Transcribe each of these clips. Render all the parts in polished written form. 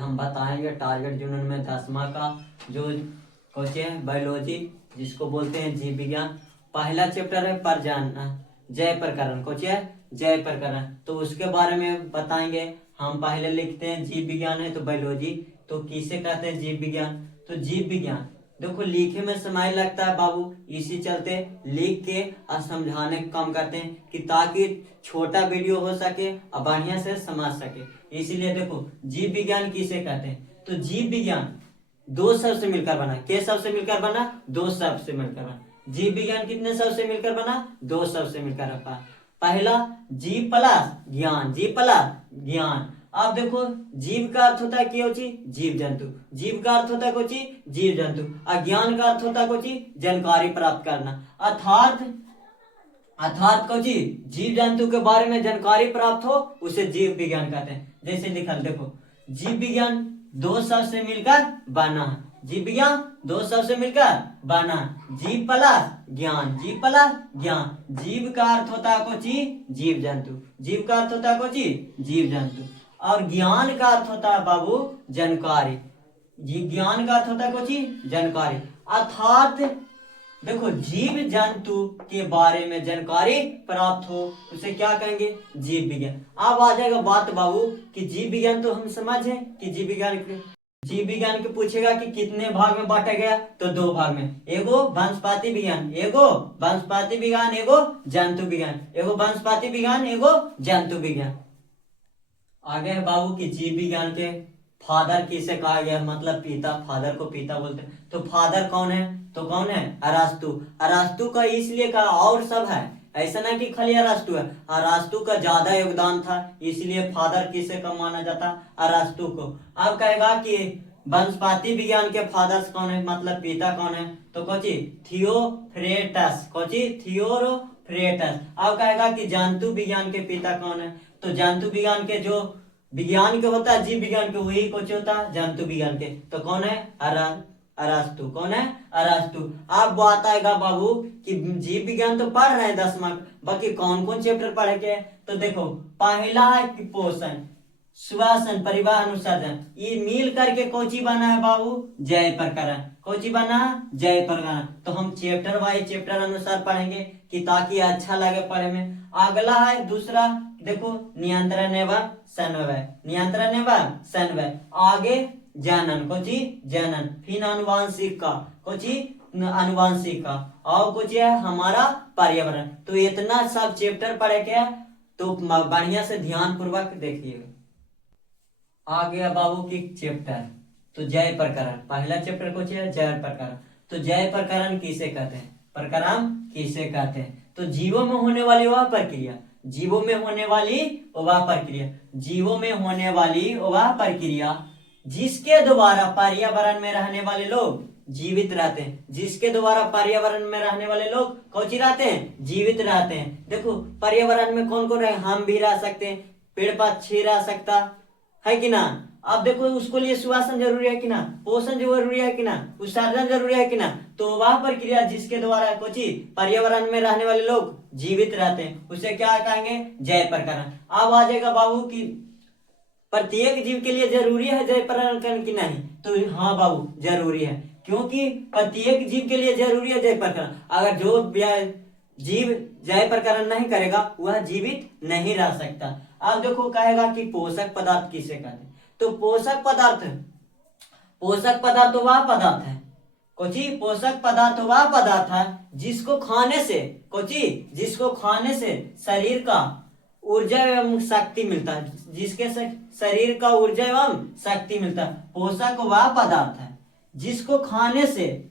हम बताएंगे target unit में 10वां का जो क्वेश्चन है बायोलॉजी, जिसको बोलते हैं जीव विज्ञान। पहला चैप्टर है प्रजनन, जय प्रकरण, क्वेश्चन है जय प्रकरण, तो उसके बारे में बताएंगे। हम पहले लिखते हैं जीव विज्ञान है तो बायोलॉजी, तो किसे कहते हैं जीव विज्ञान। तो जीव विज्ञान देखो लिखे में समय लगता है बाबू, इसी चलते लिख के और समझाने का काम करते हैं कि ताकि छोटा वीडियो हो सके और बढ़िया से समझ सके। इसीलिए देखो जीव विज्ञान किसे कहते हैं, तो जीव विज्ञान दो शब्द से मिलकर बना। किस शब्द से मिलकर बना? दो शब्द से मिलकर बना। जीव विज्ञान कितने शब्द से मिलकर बना? दो शब्द से मिलकर रखा। पहला जीव प्लस ज्ञान, जीव प्लस ज्ञान। अब देखो जीव का अर्थ होता है क्या? जीव जंतु। जीव का अर्थ होता है कोची? जीव जंतु। और ज्ञान का अर्थ होता है कोची? जानकारी प्राप्त करना। अर्थात कोची जीव जंतु के बारे में जानकारी प्राप्त हो उसे जीव विज्ञान कहते हैं। जैसे लिखल देखो, जीव विज्ञान दो शब्द से मिलकर बना। जीव विज्ञान दो शब्द से मिलकर बना। जीव प्लस ज्ञान, जीव प्लस ज्ञान। जीव का अर्थ होता है कोची? जीव जंतु। जीव का अर्थ होता है कोची? जीव जंतु। और ज्ञान का अर्थ होता है बाबू जानकारी। ज्ञान का अर्थ होता है कोची? जानकारी। अर्थात देखो जीव जंतु के बारे में जानकारी प्राप्त हो उसे क्या कहेंगे? जीव विज्ञान। अब आ जाएगा बात बाबू कि जीव विज्ञान तो हम समझे कि जीव विज्ञान के पूछेगा कि कितने भाग में बांटा गया, तो दो भाग में। एगो वनस्पति विज्ञान, एगो वनस्पति विज्ञान, एगो जंतु विज्ञान। एगो वनस्पति विज्ञान, एगो जंतु विज्ञान। आगे है बाबू कि जीव विज्ञान के फादर किसे कहा गया, मतलब पिता। फादर को पिता बोलते हैं। तो फादर कौन है? तो कौन है? अरास्तु। अरास्तु का इसलिए कहा, और सब है, ऐसा ना कि खाली अरास्तु है। अरास्तु का ज्यादा योगदान था, इसलिए फादर किसे कम माना जाता? अरास्तु को। अब कहेगा कि वनस्पति विज्ञान के फादर्स कौन है, मतलब पिता कौन है? तो कोची थियोफ्रेटस, कोची थियोफ्रेटस। अब कहेगा कि जंतु विज्ञान के पिता कौन है? तो जंतु विज्ञान के जो विज्ञान के होता है, जीव विज्ञान के, वही कुछ होता है जंतु विज्ञान के। तो कौन है? अरास्तु। कौन है? अरास्तु। अब बात आएगा बाबू कि जीव विज्ञान तो पढ़ रहे हैं 10वां, बाकी कौन कौन चैप्टर पढ़े के? तो देखो पहला है कि पोषण, श्वसन, परिवार, अनुसर्जन। ये मिल करके कोची बना है बाबू? जय प्रकरण। कोची बना? जय प्रकरण। तो हम चैप्टर वाइज चैप्टर अनुसार पढ़ेंगे कि ताकि अच्छा लगे पढ़े में। अगला है दूसरा, देखो नियंत्रण एवं समन्वय, नियंत्रण एवं समन्वय। आगे जनन, कोची जनन। फिर अनुवांशिक का, कोची अनुवांशिक का। और कुछ है हमारा पर्यावरण। तो इतना सब चैप्टर पढ़े के, तो बढ़िया से ध्यान पूर्वक देखिए। आ गया बाबू की चैप्टर, तो जय प्रकरण। पहला चैप्टर कुछ है जय प्रकरण। तो जय प्रकरण किसे कहते हैं? प्रकरण किसे कहते हैं? तो जीवों में होने वाली वह प्रक्रिया, जीवों में होने वाली वह प्रक्रिया, जीवों में होने वाली वह प्रक्रिया जिसके द्वारा पर्यावरण में रहने वाले लोग जीवित रहते हैं। जिसके द्वारा पर्यावरण में रहने वाले लोग कौची रहते हैं? जीवित रहते हैं। देखो पर्यावरण में कौन कौन रहे? हम भी रह सकते हैं, पेड़ पक्षी रह सकता है कि ना। अब देखो उसको लिए श्वसन जरूरी है कि ना, पोषण जरूरी है कि ना, उत्सर्जन जरूरी है कि ना। तो वह प्रक्रिया जिसके द्वारा कोची पर्यावरण में रहने वाले लोग जीवित रहते हैं उसे क्या कहेंगे? जय प्रकरण। अब आ जाएगा बाबू कि प्रत्येक जीव के लिए जरूरी है जय प्रकरण की नहीं? तो हाँ बाबू जरूरी है, क्योंकि प्रत्येक जीव के लिए जरूरी है जय प्रकरण। अगर जो जीव जय प्रकरण नहीं करेगा वह जीवित नहीं रह सकता। अब देखो कहेगा कि पोषक पदार्थ किसे कहते हैं? तो पोषक पदार्थ वह पदार्थ है, कोची पोषक पदार्थ वह पदार्थ है जिसको खाने से शरीर का ऊर्जा एवं शक्ति मिलता है, जिसके शरीर का ऊर्जा एवं शक्ति मिलता है। पोषक वह पदार्थ है जिसको खाने से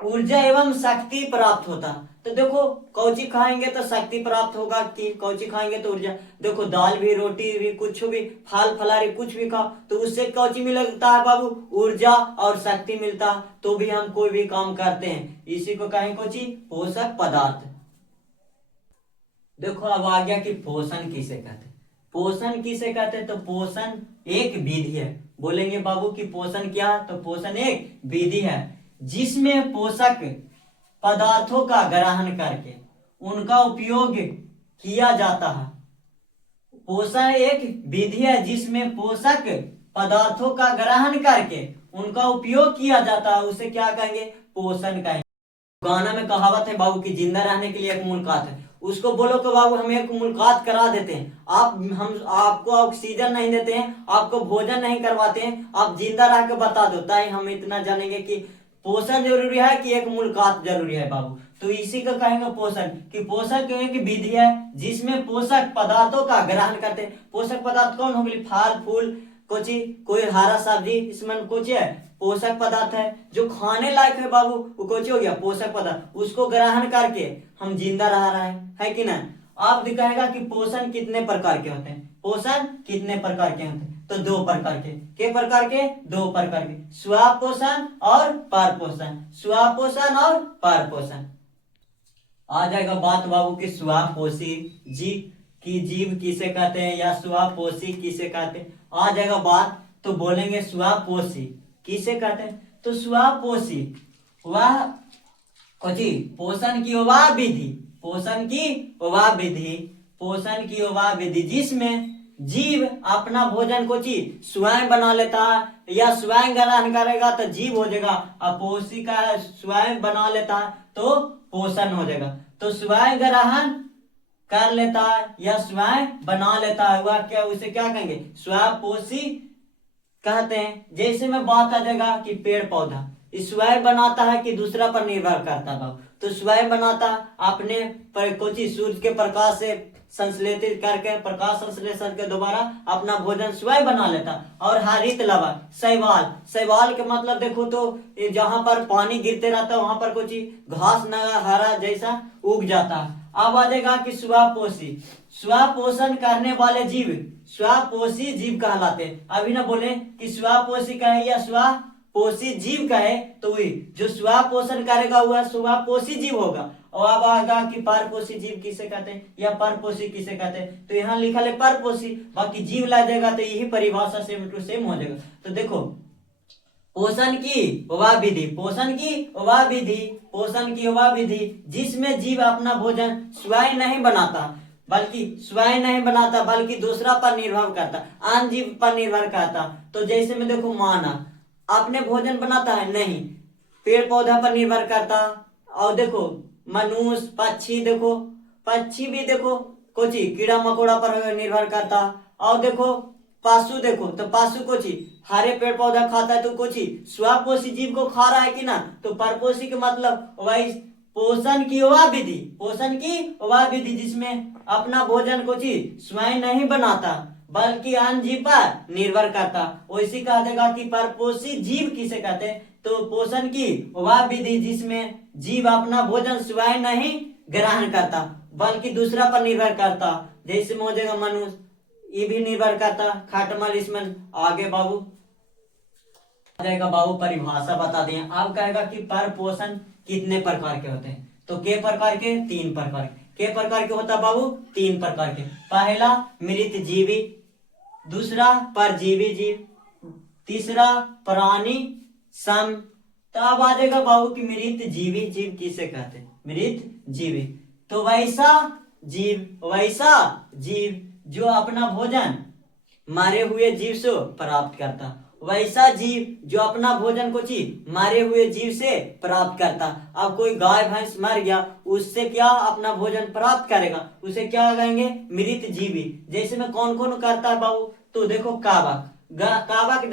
ऊर्जा एवं शक्ति प्राप्त होता है। तो देखो कौची खाएंगे तो शक्ति प्राप्त होगा, कि कौची खाएंगे तो ऊर्जा। देखो दाल भी, रोटी भी, कुछ भी, फल फलारी कुछ भी खाओ तो उससे कौची मिलता है बाबू? ऊर्जा और शक्ति मिलता है, तो भी हम कोई भी काम करते हैं। इसी को कहेंगे कौची? पोषक पदार्थ। देखो अब आ गया कि पोषण किसे कहते हैं? पोषण किसे कहते हैं? तो पोषण एक विधि है। बोलेंगे बाबू कि पोषण क्या? तो पोषण एक विधि है जिसमें पोषक पदार्थों का ग्रहण करके उनका उपयोग किया जाता है। पोषण एक विधि है जिसमें पोषक पदार्थों का ग्रहण करके उनका उपयोग किया जाता है उसे क्या कहेंगे? पोषण कहेंगे। गाना में कहावत है बाबू की जिंदा रहने के लिए एक मुलाकात है, उसको बोलो कि बाबू हम एक मुलाकात करा देते हैं, हम आपको ऑक्सीजन नहीं देते हैं, आपको भोजन नहीं करवाते हैं, आप जिंदा रह के बता दो, ताकि हम इतना जानेंगे कि पोषण जरूरी है कि एक मुलाकात जरूरी है बाबू। तो इसी को कहेंगे पोषण। कि पोषण कहेंगे कि विधि है जिसमें पोषक पदार्थों का ग्रहण करते हैं। पोषक पदार्थ कौन हो गए? फल फूल कोची, कोई हरा सब्जी, इसमें कुछ है पोषक पदार्थ है जो खाने लायक है बाबू, वो कुछ हो गया पोषक पदार्थ, उसको ग्रहण करके हम जिंदा रह रहे हैं, है कि ना? आप दिखाएगा कि पोषण कितने प्रकार के होते हैं? पोषण कितने प्रकार के होते हैं? तो दो प्रकार के प्रकार के? दो प्रकार के, स्वपोषण और परपोषण। स्वपोषण और परपोषण। आ जाएगा बात बाबू की स्वपोषी जीव की जीव किसे कहते हैं या स्वपोषी किसे कहते हैं, आ जाएगा बात। तो बोलेंगे स्वपोषी किसे कहते हैं? तो स्वपोषी वह कुछ पोषण की वह विधि, पोषण की वह विधि, पोषण की वह विधि जिसमें जीव अपना भोजन को स्वयं बना लेता है या स्वयं ग्रहण करेगा तो जीव हो जाएगा, अपोषी का स्वयं बना लेता है तो पोषण हो जाएगा। तो स्वयं ग्रहण कर लेता है या स्वयं बना लेता है वह क्या, उसे क्या कहेंगे? स्वपोषी कहते हैं। जैसे में बात आ जाएगा कि पेड़ पौधा स्वयं बनाता है कि दूसरा पर निर्भर करता है, तो स्वयं बनाता अपने पर कुछ सूर्य के प्रकाश से संश्लेषित करके प्रकाश संश्लेषण के द्वारा अपना भोजन स्वयं बना लेता। और हरित लवण शैवाल, शैवाल के मतलब देखो तो जहां पर पानी गिरते रहता है वहां पर कुछ घास न हरा जैसा उग जाता है। अब आ जाएगा कि स्वपोषी, स्वपोषण करने वाले जीव स्वपोषी जीव कहलाते। अभी ना बोले कि स्वपोषी कहे या स्वपोषी जीव कहे, तो वही जो स्वपोषण करेगा वह स्वपोषी जीव होगा। और अब आएगा कि परपोषी जीव किसे कहते हैं या परपोषी किसे कहते हैं, तो यहाँ लिखा है परपोषी, बाकी जीव ला जाएगा तो यही परिभाषा सेम टू सेम हो जाएगा। तो देखो पोषण की वह विधि, पोषण की वह विधि, पोषण की वह विधि जिसमें जीव अपना भोजन स्वयं नहीं बनाता बल्कि दूसरा पर निर्भर करता, अन्य जीव पर निर्भर करता। तो जैसे में देखो मानव अपने भोजन बनाता है नहीं, पेड़ पौधा पर निर्भर करता। और देखो मनुष्य पक्षी, देखो पक्षी भी देखो कुछ कीड़ा मकोड़ा पर निर्भर करता। और देखो पशु, देखो तो पशु कुछ हरे पेड़ पौधा खाता है तो कुछ स्वपोषी जीव को खा रहा है कि ना। तो परपोषी के मतलब वही पोषण की वह विधि, पोषण की वह विधि जिसमें अपना भोजन कुछ स्वयं नहीं बनाता बल्कि अन्य जीव पर निर्भर करता, वैसे कहा जाएगा कि परपोषी जीव किसे कहते हैं? तो पोषण की वह विधि जिसमें जीव अपना भोजन स्वयं नहीं ग्रहण करता बल्कि दूसरा पर निर्भर करता। जैसे में हो जाएगा मनुष्य, ये भी निर्भर करता। खटमल इसमें आगे बाबू आ जाएगा बाबू परिभाषा बता दें। अब कहेगा कि परपोषण कितने प्रकार के होते हैं? तो के प्रकार के? तीन प्रकार के प्रकार के होता बाबू? तीन प्रकार के। पहला मृत जीवी, दूसरा परजीवी जीव, तीसरा प्राणी सम। तो अब आ जाएगा बाबू की मृत जीवी जीव किसे कहते हैं? मृत जीवी तो वैसा जीव जो अपना भोजन मारे हुए जीव से प्राप्त करता, वैसा जीव जो अपना भोजन को मारे हुए जीव से प्राप्त करता। अब कोई गाय भैंस मर गया उससे क्या अपना भोजन प्राप्त करेगा, उसे क्या कहेंगे? मृत जीवी। जैसे में कौन कौन करता है बाबू? तो देखो कावक, कावक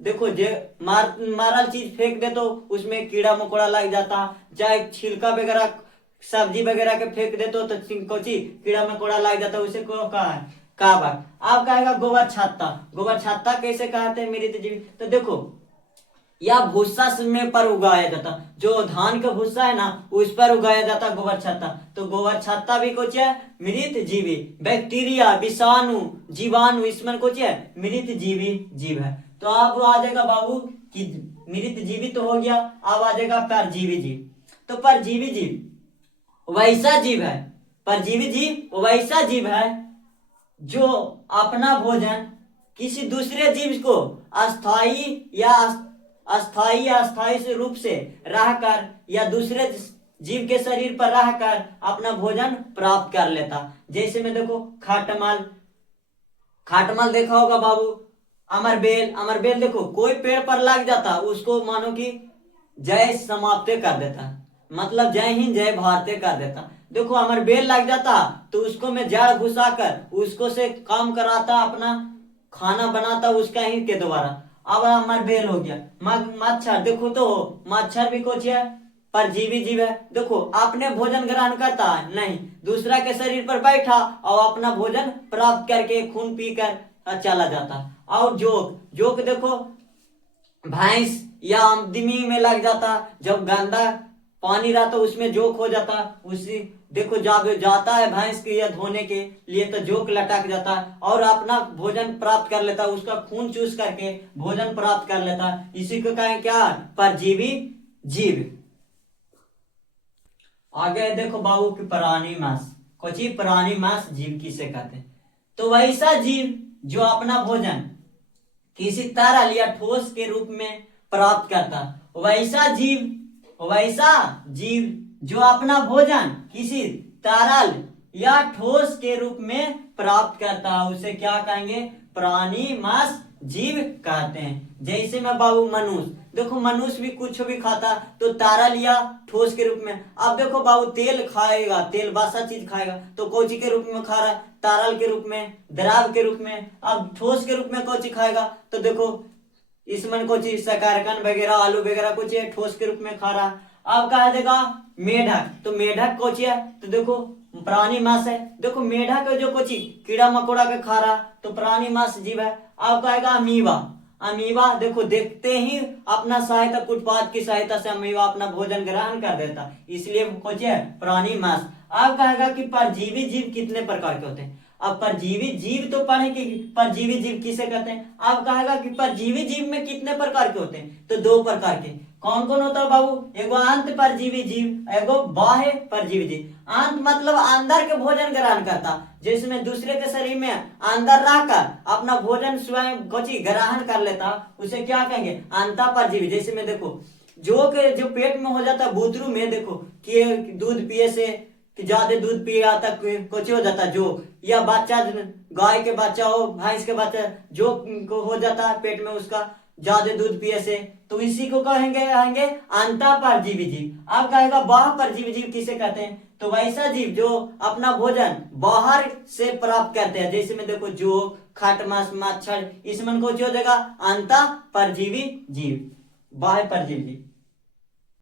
देखो जे मारल चीज फेंक दे तो उसमें कीड़ा मकोड़ा लग जाता, चाहे छिलका वगैरह सब्जी वगैरह के फेंक दे तो कोची कीड़ा मकोड़ा लग जाता, उसे को कहा है कावक। अब कहेगा गोबर छत्ता, गोबर छत्ता कैसे कहते हैं मृत जीवी? तो देखो या भूसा में पर उगाया जाता, जो धान का भूसा है ना उस पर उगाया जाता गोबर छत्ता। तो गोबर छत्ता भी कुछ है मृत जीवी। बैक्टीरिया विषाणु जीवाणु इसमें कुछ है मृत जीवी जीव है। तो अब आ जाएगा बाबू कि मृत जीवी तो हो गया। अब आ जाएगा परजीवी जीव। तो परजीवी जीव वैसा जीव है, परजीवी जीव वैसा जीव है जो अपना भोजन किसी दूसरे जीव को अस्थाई से रूप से रहकर या दूसरे जीव के शरीर पर रहकर अपना भोजन प्राप्त कर लेता। जैसे में देखो खटमल देखा होगा बाबू, अमर बेल देखो कोई पेड़ पर लग जाता उसको मानो कि जय समाप्त कर देता, मतलब जय हिंद जय भारतीय कर देता। देखो अमर बेल लग जाता तो उसको मैं जड़ घुसा कर उसको से काम कराता, अपना खाना बनाता उसका ही के द्वारा। अब अमर बेल हो गया। मच्छर देखो तो मच्छर भी कुछ है परजीवी जीव है। देखो अपने भोजन ग्रहण करता है नहीं, दूसरा के शरीर पर बैठा और अपना भोजन प्राप्त करके खून पीकर चला जाता। और जोक जोक देखो भैंस या आमदनी में लग जाता, जब गंदा पानी रहता उसमें जोक हो जाता, उसी देखो जब जाता है भैंस के या धोने के लिए तो जोक लटक जाता और अपना भोजन प्राप्त कर लेता, उसका खून चूस करके भोजन प्राप्त कर लेता। इसी को कहें क्या, परजीवी जीव। आगे देखो बाबू की प्राणी मांस, कुछ प्राणी मांस जीव किसे कहते हैं। तो वैसा जीव जो अपना भोजन किसी तरल या ठोस के रूप में प्राप्त करता, वैसा जीव जो अपना भोजन किसी तरल या ठोस के रूप में प्राप्त करता है उसे क्या कहेंगे, प्राणी मांस जीव कहते हैं। जैसे मैं बाबू मनुष्य, देखो मनुष्य भी कुछ भी खाता तो तरल या ठोस के रूप में। अब देखो बाबू तेल खाएगा, तेल बासा चीज खाएगा तो कौची के रूप में खा रहा है, तरल के रूप में, द्रव के रूप में। अब ठोस के रूप में कौची खाएगा तो देखो इसमें कुछ शकरकंद वगैरह आलू वगैरह कुछ है ठोस के रूप में खा रहा। अब कहा देगा मेढक, तो मेढक कुछ है तो देखो प्राणी मांस है। देखो मेढक जो कुछ कीड़ा मकोड़ा के खा रहा तो प्राणी मांस जीव है। अब कहेगा अमीबा, अमीबा देखो देखते ही अपना सहायता उत्पाद की सहायता से अमीबा अपना भोजन ग्रहण कर देता, इसलिए कुछ है प्राणी मांस। अब कहेगा कि परजीवी जीव कितने प्रकार के होते हैं। अब परजीवी जीव तो पढ़े कि परजीवी जीव किसे कहते हैं। अब कहेगा कि परजीवी जीव में कितने प्रकार के होते हैं, तो 2 प्रकार के। कौन कौन होता है बाबू, एगो अंत परजीवी जीव, एगो बाह्य परजीवी जीव। अंत मतलब अंदर के भोजन ग्रहण करता, जिसमें दूसरे के शरीर में अंदर रहकर अपना भोजन स्वयं कोची ग्रहण कर लेता, उसे क्या कहेंगे, अंत परजीवी। जैसे में देखो जो पेट में हो जाता है बुतरू में, देखो कि दूध पिए से कि ज्यादा दूध पिएगा तक कुछ हो जाता जो, या बच्चा गाय के बच्चा हो भैंस के बच्चा जो को हो जाता है पेट में उसका ज्यादा दूध पिए से, तो इसी को कहेंगे अंतः परजीवी जीव। अब कहेगा बाह्य परजीवी जीव किसे कहते हैं, तो वैसा जीव जो अपना भोजन बाहर से प्राप्त करते हैं। जैसे में देखो जो खटमस मच्छर, इसमें को जो देगा अंतः परजीवी जीव, बाह्य परजीवी जीव।